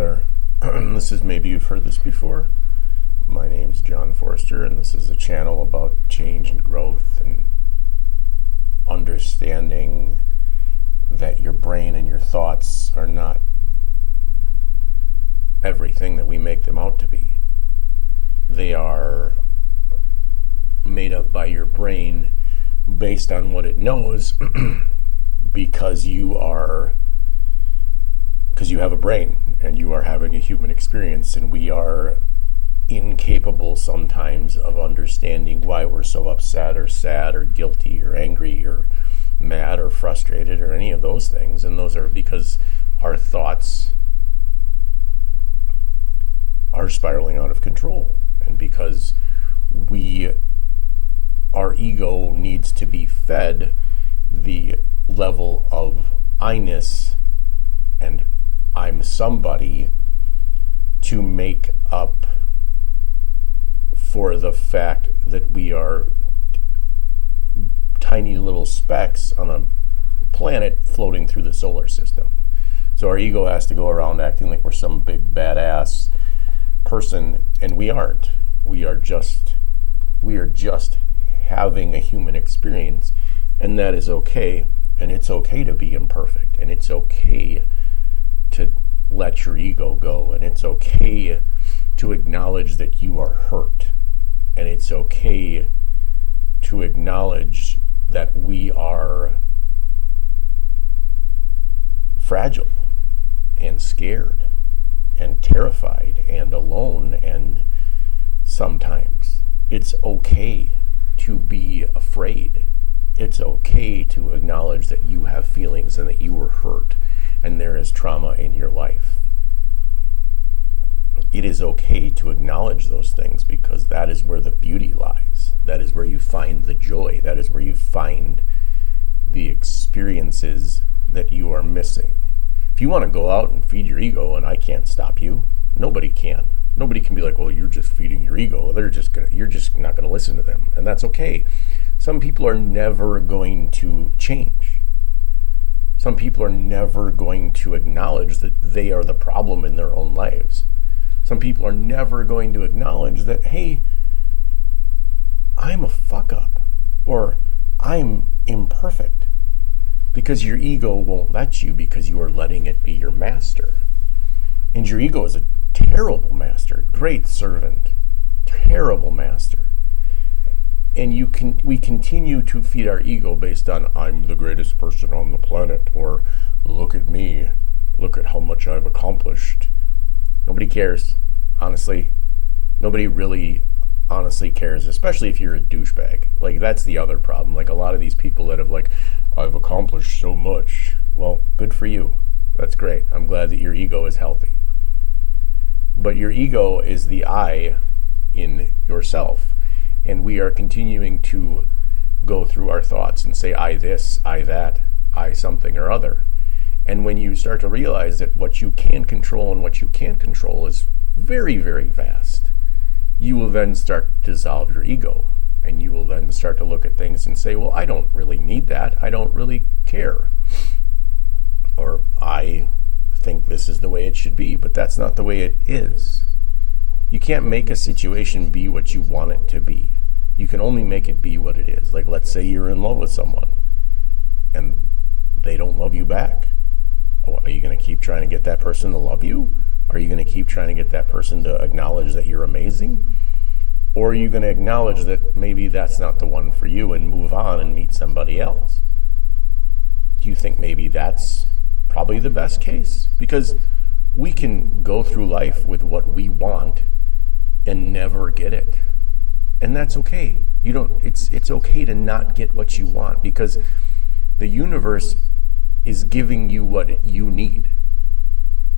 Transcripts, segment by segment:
there. This is, maybe you've heard this before. My name's John Forster, and this is a channel about change and growth and understanding that your brain and your thoughts are not everything that we make them out to be. They are made up by your brain based on what it knows because you have a brain and you are having a human experience, and we are incapable sometimes of understanding why we're so upset or sad or guilty or angry or mad or frustrated or any of those things. And those are because our thoughts are spiraling out of control, and because our ego needs to be fed the level of I-ness and I'm somebody to make up for the fact that we are tiny little specks on a planet floating through the solar system. So our ego has to go around acting like we're some big badass person, and we aren't. We are just having a human experience, and that is okay. And it's okay to be imperfect, and it's okay to let your ego go, and it's okay to acknowledge that you are hurt, and it's okay to acknowledge that we are fragile and scared and terrified and alone, and sometimes it's okay to be afraid. It's okay to acknowledge that you have feelings and that you were hurt and there is trauma in your life. It is okay to acknowledge those things, because that is where the beauty lies. That is where you find the joy. That is where you find the experiences that you are missing. If you want to go out and feed your ego, and I can't stop you, nobody can. Nobody can be like, well, you're just feeding your ego. You're just not going to listen to them. And that's okay. Some people are never going to change. Some people are never going to acknowledge that they are the problem in their own lives. Some people are never going to acknowledge that, hey, I'm a fuck up, or I'm imperfect, because your ego won't let you, because you are letting it be your master. And your ego is a terrible master, great servant, terrible master. And we continue to feed our ego based on, I'm the greatest person on the planet, or look at me, look at how much I've accomplished. Nobody cares, honestly. Nobody really honestly cares, especially if you're a douchebag. Like, that's the other problem. Like, a lot of these people that have I've accomplished so much. Well, good for you. That's great. I'm glad that your ego is healthy. But your ego is the I in yourself. And we are continuing to go through our thoughts and say, I this, I that, I something or other. And when you start to realize that what you can control and what you can't control is very, very vast, you will then start to dissolve your ego. And you will then start to look at things and say, well, I don't really need that. I don't really care. Or I think this is the way it should be, but that's not the way it is. You can't make a situation be what you want it to be. You can only make it be what it is. Like, let's say you're in love with someone and they don't love you back. Oh, are you going to keep trying to get that person to love you? Are you going to keep trying to get that person to acknowledge that you're amazing? Or are you going to acknowledge that maybe that's not the one for you and move on and meet somebody else? Do you think maybe that's probably the best case? Because we can go through life with what we want and never get it. And that's okay. It's okay to not get what you want, because the universe is giving you what you need,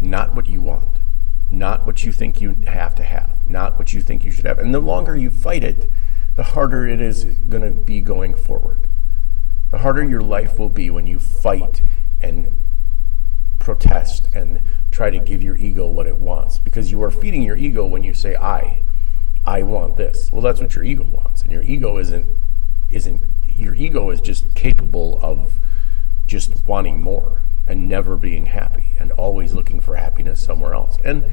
not what you want, not what you think you have to have, not what you think you should have. And the longer you fight it, the harder it is going to be going forward. The harder your life will be when you fight and protest and try to give your ego what it wants, because you are feeding your ego when you say, I want this. Well, that's what your ego wants. And your ego your ego is just capable of just wanting more. and never being happy and always looking for happiness somewhere else. And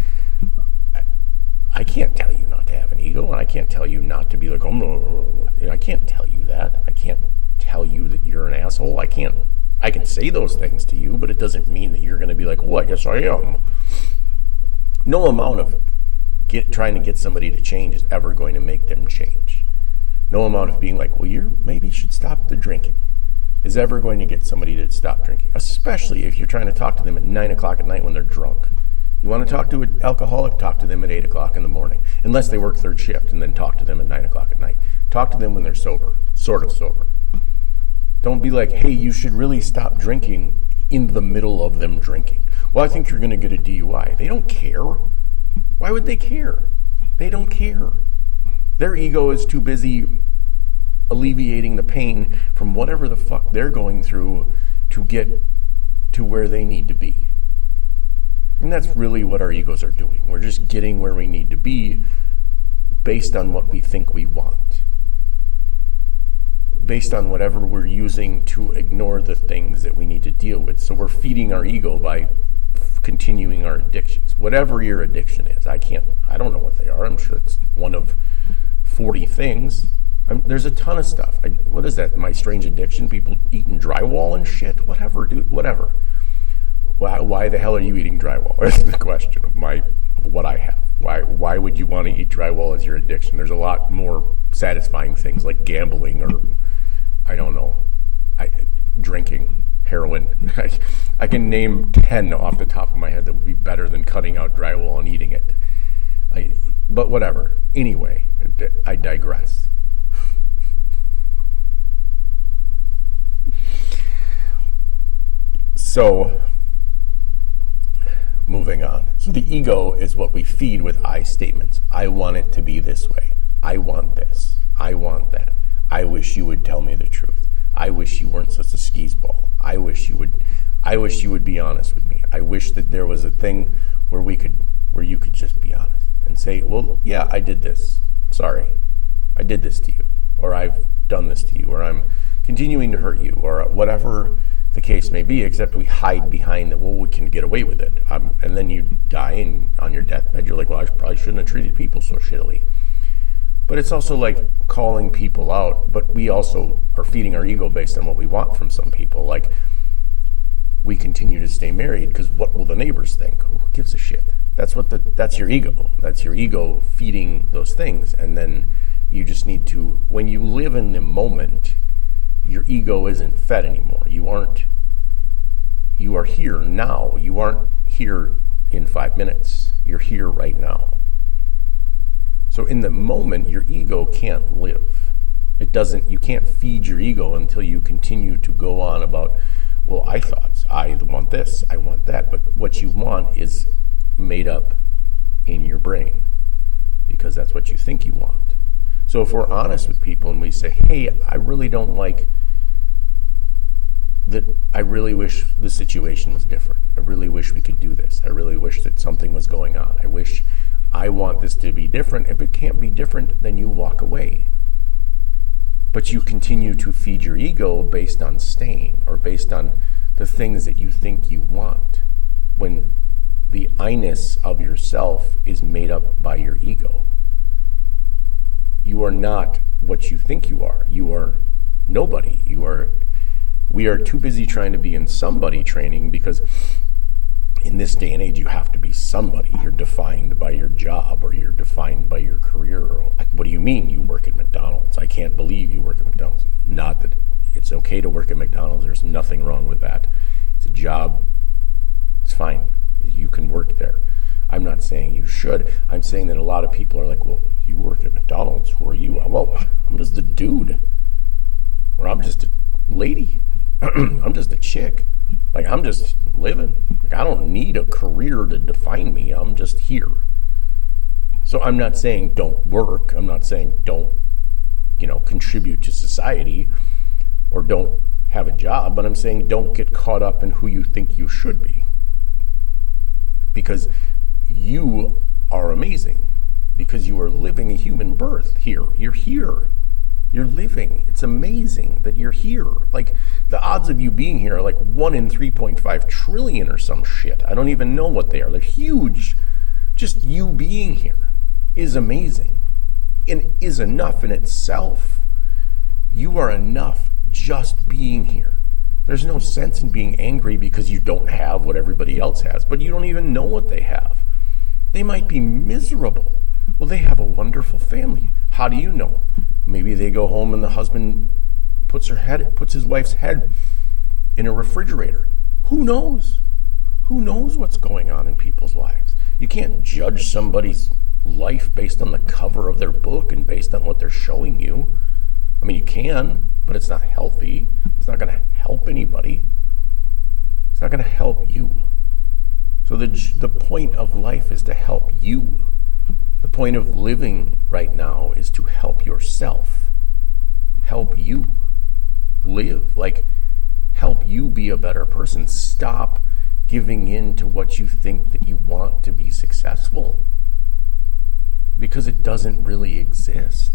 I can't tell you not to have an ego, and I can't tell you not to be like, oh, no. I can't tell you that. I can't tell you that you're an asshole. I can say those things to you, but it doesn't mean that you're going to be like, well, I guess I am. No amount of trying to get somebody to change is ever going to make them change. No amount of being like, well, maybe you should stop the drinking is ever going to get somebody to stop drinking, especially if you're trying to talk to them at 9 o'clock at night when they're drunk. You want to talk to an alcoholic, talk to them at 8 o'clock in the morning, unless they work third shift, and then talk to them at 9 o'clock at night. Talk to them when they're sober, sort of sober. Don't be like, hey, you should really stop drinking in the middle of them drinking. Well, I think you're going to get a DUI. They don't care. Why would they care? They don't care. Their ego is too busy alleviating the pain from whatever the fuck they're going through to get to where they need to be. And that's really what our egos are doing. We're just getting where we need to be based on what we think we want. Based on whatever we're using to ignore the things that we need to deal with. So we're feeding our ego by continuing our addictions. Whatever your addiction is, I don't know what they are. I'm sure it's one of 40 things. There's a ton of stuff. What is that? My strange addiction? People eating drywall and shit? Whatever, dude. Whatever. Why the hell are you eating drywall? That's the question of what I have. Why would you want to eat drywall as your addiction? There's a lot more satisfying things like gambling or, I don't know, drinking, heroin. I can name 10 off the top of my head that would be better than cutting out drywall and eating it. But whatever. Anyway, I digress. So, moving on. So the ego is what we feed with I statements. I want it to be this way. I want this. I want that. I wish you would tell me the truth. I wish you weren't such a skis-ball. I wish you would be honest with me. I wish that there was a thing where you could just be honest and say, well, yeah, I did this. Sorry. I did this to you. Or I've done this to you. Or I'm continuing to hurt you. Or whatever the case may be, except we hide behind that, well, we can get away with it. And then you die, and on your deathbed, you're like, well, I probably shouldn't have treated people so shittily. But it's also like calling people out, but we also are feeding our ego based on what we want from some people. Like, we continue to stay married because what will the neighbors think? Who gives a shit? That's your ego. That's your ego feeding those things. And then you just need to, when you live in the moment, your ego isn't fed anymore. You are here now. You aren't here in 5 minutes. You're here right now. So in the moment, your ego can't live. You can't feed your ego until you continue to go on about, well, I want this, I want that. But what you want is made up in your brain because that's what you think you want. So if we're honest with people and we say, hey, I really don't like that, I really wish the situation was different. I really wish we could do this. I really wish that something was going on. I want this to be different. If it can't be different, then you walk away. But you continue to feed your ego based on staying or based on the things that you think you want, when the I-ness of yourself is made up by your ego. You are not what you think you are. You are nobody. We are too busy trying to be in somebody training because in this day and age, you have to be somebody. You're defined by your job or you're defined by your career. What do you mean you work at McDonald's? I can't believe you work at McDonald's. Not that it's okay to work at McDonald's. There's nothing wrong with that. It's a job. It's fine. You can work there. I'm not saying you should. I'm saying that a lot of people are like, well, you work at McDonald's. Who are you? Well, I'm just a dude. Or I'm just a lady. I'm just a chick. Like, I'm just living. Like, I don't need a career to define me. I'm just here. So I'm not saying don't work. I'm not saying don't, contribute to society or don't have a job. But I'm saying don't get caught up in who you think you should be. Because you are amazing. Because you are living a human birth here. You're here. You're living. It's amazing that you're here. Like, the odds of you being here are like 1 in 3.5 trillion or some shit. I don't even know what they are. They're huge. Just you being here is amazing and is enough in itself. You are enough just being here. There's no sense in being angry because you don't have what everybody else has, but you don't even know what they have. They might be miserable. Well, they have a wonderful family. How do you know? Maybe they go home and the husband puts his wife's head in a refrigerator. Who knows? Who knows what's going on in people's lives? You can't judge somebody's life based on the cover of their book and based on what they're showing you. I mean, you can, but it's not healthy. It's not going to help anybody. It's not going to help you. So the point of life is to help you. The point of living right now is to help yourself. Help you live. Like, help you be a better person. Stop giving in to what you think that you want to be successful. Because it doesn't really exist.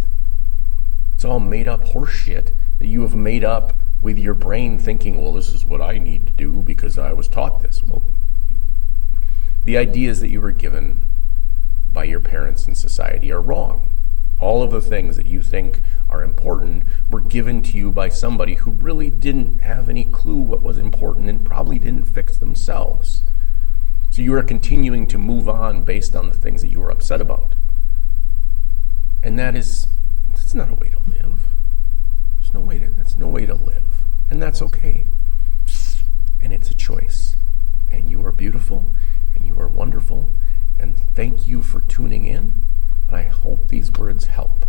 It's all made up horseshit that you have made up with your brain thinking, well, this is what I need to do because I was taught this. Well, the ideas that you were given by your parents and society are wrong. All of the things that you think are important were given to you by somebody who really didn't have any clue what was important and probably didn't fix themselves. So you are continuing to move on based on the things that you were upset about. And that's not a way to live. That's no way to live. And that's okay. And it's a choice. And you are beautiful, and you are wonderful, and thank you for tuning in. And I hope these words help.